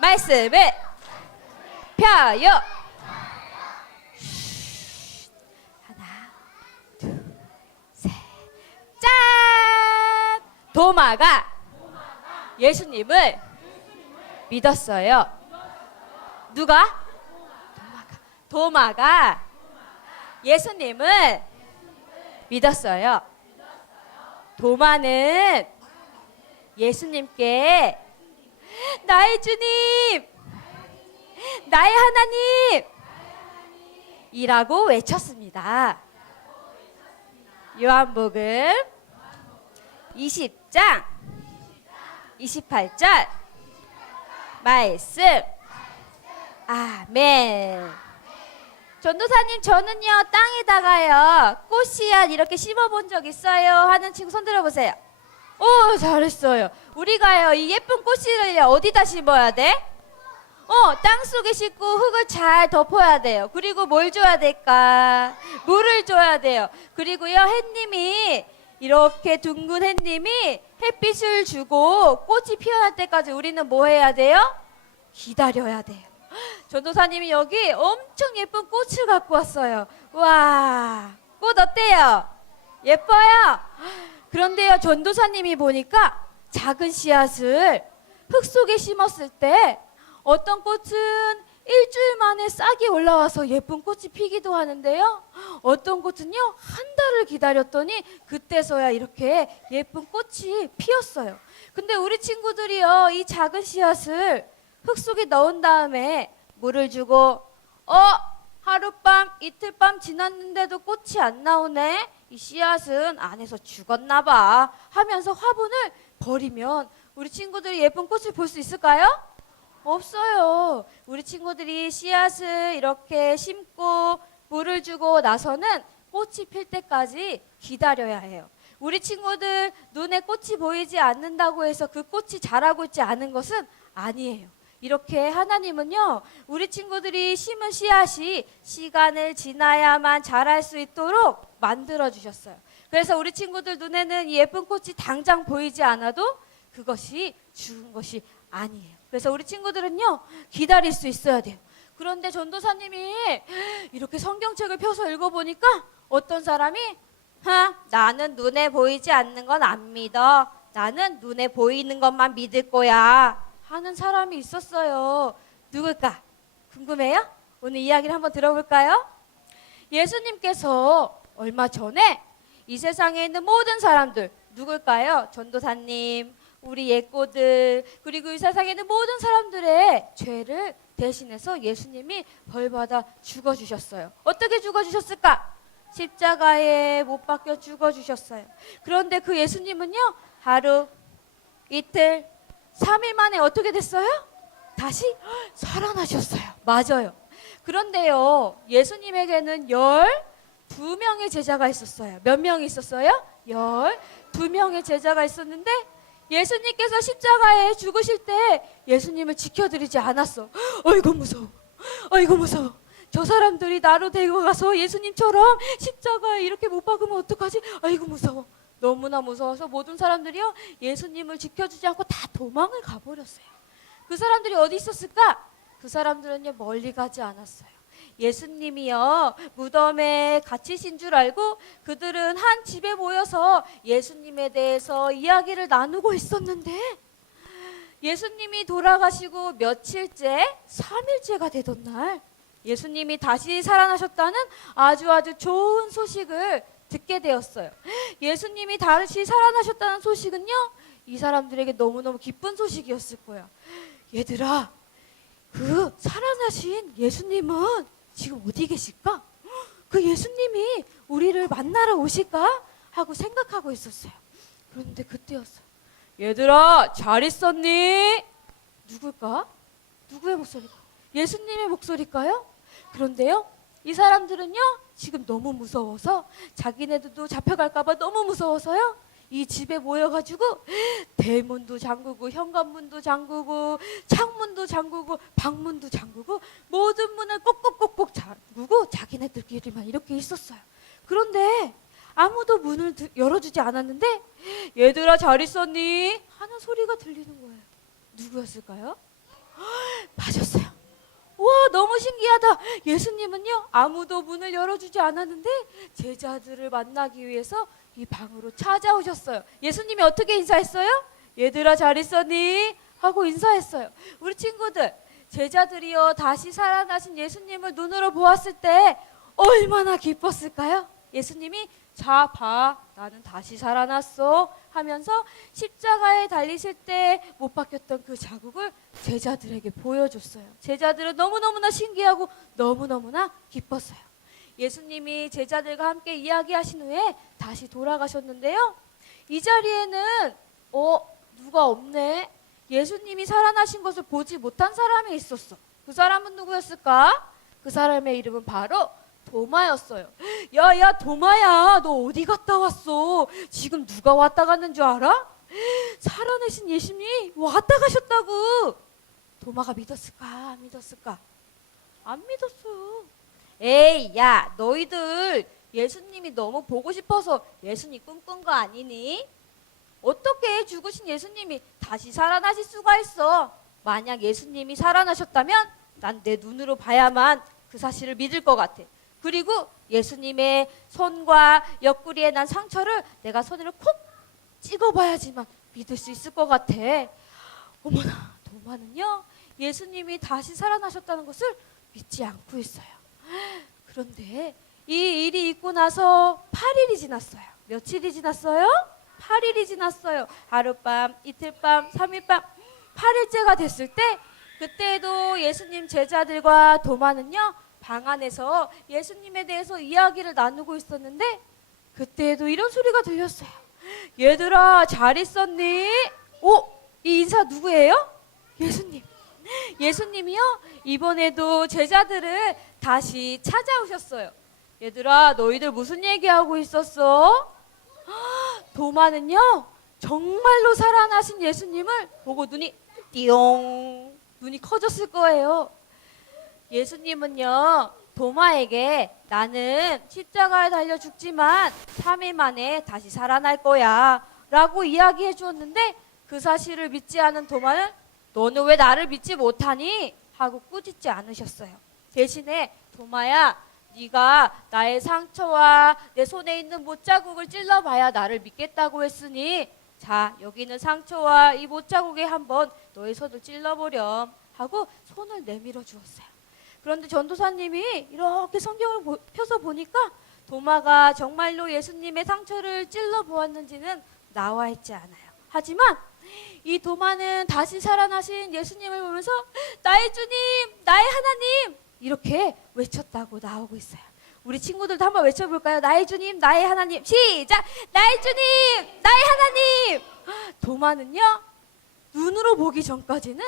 말씀을 펴요. 하나, 둘, 셋. 짠! 도마가 예수님을 믿었어요. 누가? 도마가 예수님을 믿었어요. 도마는 예수님께 나의 주님, 나의 하나님 이라고 외쳤습니다. 요한복음 20장 28절 말씀. 아멘. 전도사님, 저는요 땅에다가요 꽃씨앗 이렇게 심어본 적 있어요 하는 친구 손 들어보세요. 오, 잘했어요. 우리가요 이 예쁜 꽃씨를 어디다 심어야 돼? 땅속에 심고 흙을 잘 덮어야 돼요. 그리고 뭘 줘야 될까? 물을 줘야 돼요. 그리고요 햇님이 이렇게 둥근 햇님이 햇빛을 주고 꽃이 피어날 때까지 우리는 뭐 해야 돼요? 기다려야 돼요. 전도사님이 여기 엄청 예쁜 꽃을 갖고 왔어요. 와, 꽃 어때요? 예뻐요? 그런데요 전도사님이 보니까 작은 씨앗을 흙 속에 심었을 때 어떤 꽃은 일주일 만에 싹이 올라와서 예쁜 꽃이 피기도 하는데요, 어떤 꽃은요 한 달을 기다렸더니 그때서야 이렇게 예쁜 꽃이 피었어요. 근데 우리 친구들이요 이 작은 씨앗을 흙 속에 넣은 다음에 물을 주고 하룻밤 이틀밤 지났는데도 꽃이 안 나오네, 이 씨앗은 안에서 죽었나 봐 하면서 화분을 버리면 우리 친구들이 예쁜 꽃을 볼 수 있을까요? 없어요. 우리 친구들이 씨앗을 이렇게 심고 물을 주고 나서는 꽃이 필 때까지 기다려야 해요. 우리 친구들 눈에 꽃이 보이지 않는다고 해서 그 꽃이 자라고 있지 않은 것은 아니에요. 이렇게 하나님은요 우리 친구들이 심은 씨앗이 시간을 지나야만 자랄 수 있도록 만들어 주셨어요. 그래서 우리 친구들 눈에는 이 예쁜 꽃이 당장 보이지 않아도 그것이 죽은 것이 아니에요. 그래서 우리 친구들은요 기다릴 수 있어야 돼요. 그런데 전도사님이 이렇게 성경책을 펴서 읽어보니까 어떤 사람이 나는 눈에 보이지 않는 건 안 믿어, 나는 눈에 보이는 것만 믿을 거야 하는 사람이 있었어요. 누굴까? 궁금해요? 오늘 이야기를 한번 들어볼까요? 예수님께서 얼마 전에 이 세상에 있는 모든 사람들, 누굴까요? 전도사님, 우리 예꼬들, 그리고 이 세상에 있는 모든 사람들의 죄를 대신해서 예수님이 벌받아 죽어주셨어요. 어떻게 죽어주셨을까? 십자가에 못 박혀 죽어주셨어요. 그런데 그 예수님은요 하루, 이틀, 3일 만에 어떻게 됐어요? 다시 살아나셨어요. 맞아요. 그런데요 예수님에게는 12명의 제자가 있었어요. 몇 명이 있었어요? 12명의 제자가 있었는데 예수님께서 십자가에 죽으실 때 예수님을 지켜드리지 않았어. 어이구 무서워, 어이구 무서워, 저 사람들이 나로 데리고 가서 예수님처럼 십자가에 이렇게 못 박으면 어떡하지? 아이고 무서워. 너무나 무서워서 모든 사람들이요 예수님을 지켜주지 않고 다 도망을 가버렸어요. 그 사람들이 어디 있었을까? 그 사람들은요 멀리 가지 않았어요. 예수님이요 무덤에 갇히신 줄 알고 그들은 한 집에 모여서 예수님에 대해서 이야기를 나누고 있었는데 예수님이 돌아가시고 며칠째, 3일째가 되던 날 예수님이 다시 살아나셨다는 아주 좋은 소식을 듣게 되었어요. 예수님이 다시 살아나셨다는 소식은요 이 사람들에게 너무너무 기쁜 소식이었을 거야. 얘들아, 그 살아나신 예수님은 지금 어디 계실까? 그 예수님이 우리를 만나러 오실까? 하고 생각하고 있었어요. 그런데 그때였어. 얘들아, 잘 있었니? 누굴까? 누구의 목소리일까? 예수님의 목소리일까요? 그런데요 이 사람들은요 지금 너무 무서워서 자기네들도 잡혀갈까봐 너무 무서워서요 이 집에 모여가지고 대문도 잠그고 현관문도 잠그고 창문도 잠그고 방문도 잠그고 모든 문을 꼭꼭꼭꼭 잠그고 자기네들끼리만 이렇게 있었어요. 그런데 아무도 문을 열어주지 않았는데 얘들아 잘 있었니? 하는 소리가 들리는 거예요. 누구였을까요? 하셨어요. 와, 너무 신기하다. 예수님은요, 아무도 문을 열어주지 않았는데 제자들을 만나기 위해서 이 방으로 찾아오셨어요. 예수님이 어떻게 인사했어요? 얘들아, 잘 있었니? 하고 인사했어요. 우리 친구들, 제자들이요, 다시 살아나신 예수님을 눈으로 보았을 때 얼마나 기뻤을까요? 예수님이 자, 봐, 나는 다시 살아났어 하면서 십자가에 달리실 때 못 박혔던 그 자국을 제자들에게 보여줬어요. 제자들은 너무너무나 신기하고 너무너무나 기뻤어요. 예수님이 제자들과 함께 이야기하신 후에 다시 돌아가셨는데요. 이 자리에는 누가 없네. 예수님이 살아나신 것을 보지 못한 사람이 있었어. 그 사람은 누구였을까? 그 사람의 이름은 바로 도마였어요. 야, 도마야, 너 어디 갔다 왔어? 지금 누가 왔다 갔는 줄 알아? 살아내신 예수님이 왔다 가셨다고. 도마가 믿었을까? 안 믿었을까? 안 믿었어요. 에이, 야, 너희들 예수님이 너무 보고 싶어서 예수님 꿈꾼 거 아니니? 어떻게 죽으신 예수님이 다시 살아나실 수가 있어? 만약 예수님이 살아나셨다면 난 내 눈으로 봐야만 그 사실을 믿을 것 같아. 그리고 예수님의 손과 옆구리에 난 상처를 내가 손으로 콕 찍어봐야지만 믿을 수 있을 것 같아. 어머나, 도마는요, 예수님이 다시 살아나셨다는 것을 믿지 않고 있어요. 그런데 이 일이 있고 나서 8일이 지났어요. 며칠이 지났어요? 8일이 지났어요. 하룻밤, 이틀밤, 3일밤, 8일째가 됐을 때 그때도 예수님 제자들과 도마는요, 방 안에서 예수님에 대해서 이야기를 나누고 있었는데 그때도 이런 소리가 들렸어요. 얘들아, 잘 있었니? 이 인사 누구예요? 예수님. 예수님이요, 이번에도 제자들을 다시 찾아오셨어요. 얘들아, 너희들 무슨 얘기하고 있었어? 도마는요, 정말로 살아나신 예수님을 보고 눈이 커졌을 거예요. 예수님은요, 도마에게 나는 십자가에 달려 죽지만 3일 만에 다시 살아날 거야 라고 이야기해 주었는데 그 사실을 믿지 않은 도마는 너는 왜 나를 믿지 못하니? 하고 꾸짖지 않으셨어요. 대신에 도마야, 네가 나의 상처와 내 손에 있는 못자국을 찔러봐야 나를 믿겠다고 했으니 자, 여기 있는 상처와 이 못자국에 한번 너의 손을 찔러보렴 하고 손을 내밀어 주었어요. 그런데 전도사님이 이렇게 성경을 펴서 보니까 도마가 정말로 예수님의 상처를 찔러 보았는지는 나와 있지 않아요. 하지만 이 도마는 다시 살아나신 예수님을 보면서 나의 주님, 나의 하나님 이렇게 외쳤다고 나오고 있어요. 우리 친구들도 한번 외쳐볼까요? 나의 주님, 나의 하나님. 시작! 나의 주님, 나의 하나님. 도마는요, 눈으로 보기 전까지는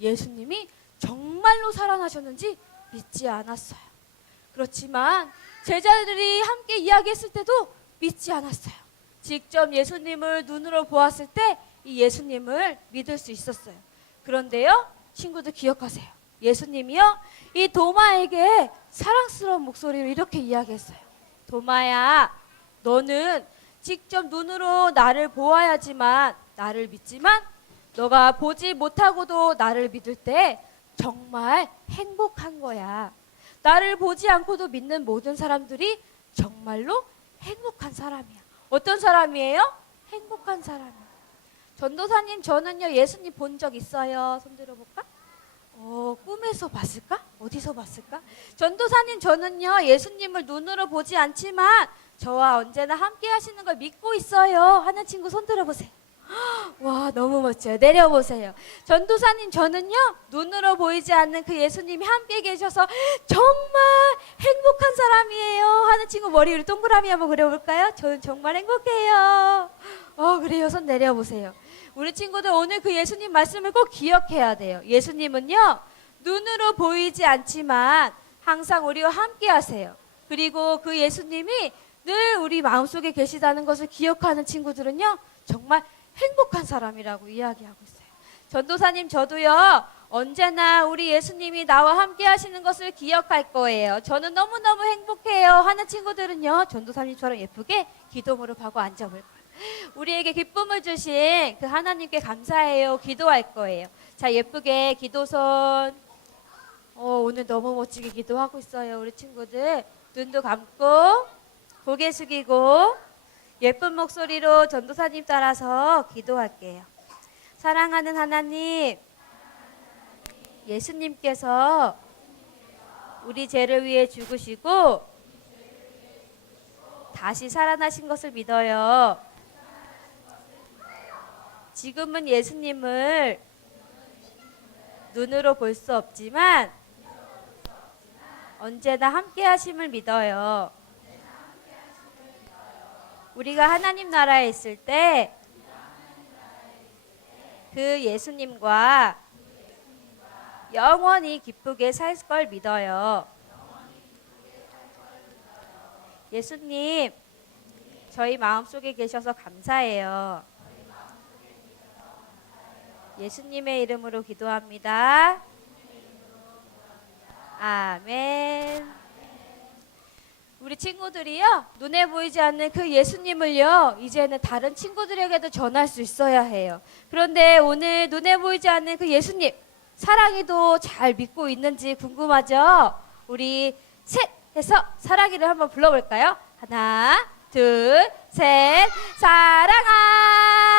예수님이 정말로 살아나셨는지 믿지 않았어요. 그렇지만 제자들이 함께 이야기했을 때도 믿지 않았어요. 직접 예수님을 눈으로 보았을 때 이 예수님을 믿을 수 있었어요. 그런데요, 친구들 기억하세요. 예수님이요, 이 도마에게 사랑스러운 목소리로 이렇게 이야기했어요. 도마야, 너는 직접 눈으로 나를 보아야지만 나를 믿지만 너가 보지 못하고도 나를 믿을 때 정말 행복한 거야. 나를 보지 않고도 믿는 모든 사람들이 정말로 행복한 사람이야. 어떤 사람이에요? 행복한 사람이야. 전도사님, 저는요, 예수님 본 적 있어요. 손 들어볼까? 꿈에서 봤을까? 어디서 봤을까? 전도사님, 저는요, 예수님을 눈으로 보지 않지만 저와 언제나 함께 하시는 걸 믿고 있어요. 하는 친구 손 들어보세요. 와, 너무 멋져요. 내려보세요. 전도사님, 저는요, 눈으로 보이지 않는 그 예수님이 함께 계셔서 정말 행복한 사람이에요. 하는 친구 머리 위로 동그라미 한번 그려볼까요? 저는 정말 행복해요. 그래요. 손 내려보세요. 우리 친구들 오늘 그 예수님 말씀을 꼭 기억해야 돼요. 예수님은요, 눈으로 보이지 않지만 항상 우리와 함께 하세요. 그리고 그 예수님이 늘 우리 마음속에 계시다는 것을 기억하는 친구들은요, 정말 행복한 사람이라고 이야기하고 있어요. 전도사님, 저도요, 언제나 우리 예수님이 나와 함께 하시는 것을 기억할 거예요. 저는 너무너무 행복해요. 하는 친구들은요, 전도사님처럼 예쁘게 기도 무릎하고 앉아볼 거예요. 우리에게 기쁨을 주신 그 하나님께 감사해요. 기도할 거예요. 자, 예쁘게 기도손 오늘 너무 멋지게 기도하고 있어요. 우리 친구들 눈도 감고 고개 숙이고 예쁜 목소리로 전도사님 따라서 기도할게요. 사랑하는 하나님, 예수님께서 우리 죄를 위해 죽으시고 다시 살아나신 것을 믿어요. 지금은 예수님을 눈으로 볼 수 없지만 언제나 함께 하심을 믿어요. 우리가 하나님 나라에 있을 때 그 예수님과 영원히 기쁘게 살 걸 믿어요. 예수님, 저희 마음속에 계셔서 감사해요. 예수님의 이름으로 기도합니다. 아멘. 우리 친구들이요, 눈에 보이지 않는 그 예수님을요, 이제는 다른 친구들에게도 전할 수 있어야 해요. 그런데 오늘 눈에 보이지 않는 그 예수님, 사랑이도 잘 믿고 있는지 궁금하죠? 우리 셋 해서 사랑이를 한번 불러볼까요? 하나, 둘, 셋, 사랑아!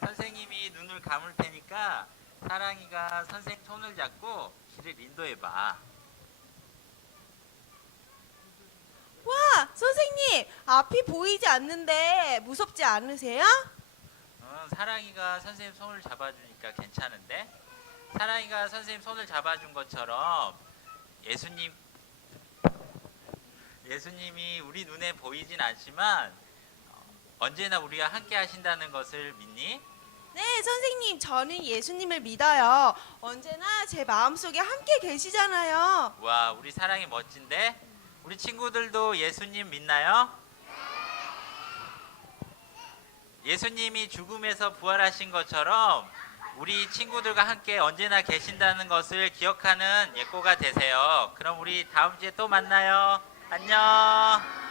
선생님이 눈을 감을 테니까 사랑이가 선생님 손을 잡고 길을 인도해봐. 와, 선생님, 앞이 보이지 않는데 무섭지 않으세요? 사랑이가 선생님 손을 잡아주니까 괜찮은데? 사랑이가 선생님 손을 잡아준 것처럼 예수님이 우리 눈에 보이진 않지만 언제나 우리가 함께 하신다는 것을 믿니? 네, 선생님, 저는 예수님을 믿어요. 언제나 제 마음속에 함께 계시잖아요. 와, 우리 사랑이 멋진데? 우리 친구들도 예수님 믿나요? 예수님이 죽음에서 부활하신 것처럼 우리 친구들과 함께 언제나 계신다는 것을 기억하는 예꼬가 되세요. 그럼 우리 다음 주에 또 만나요. 안녕.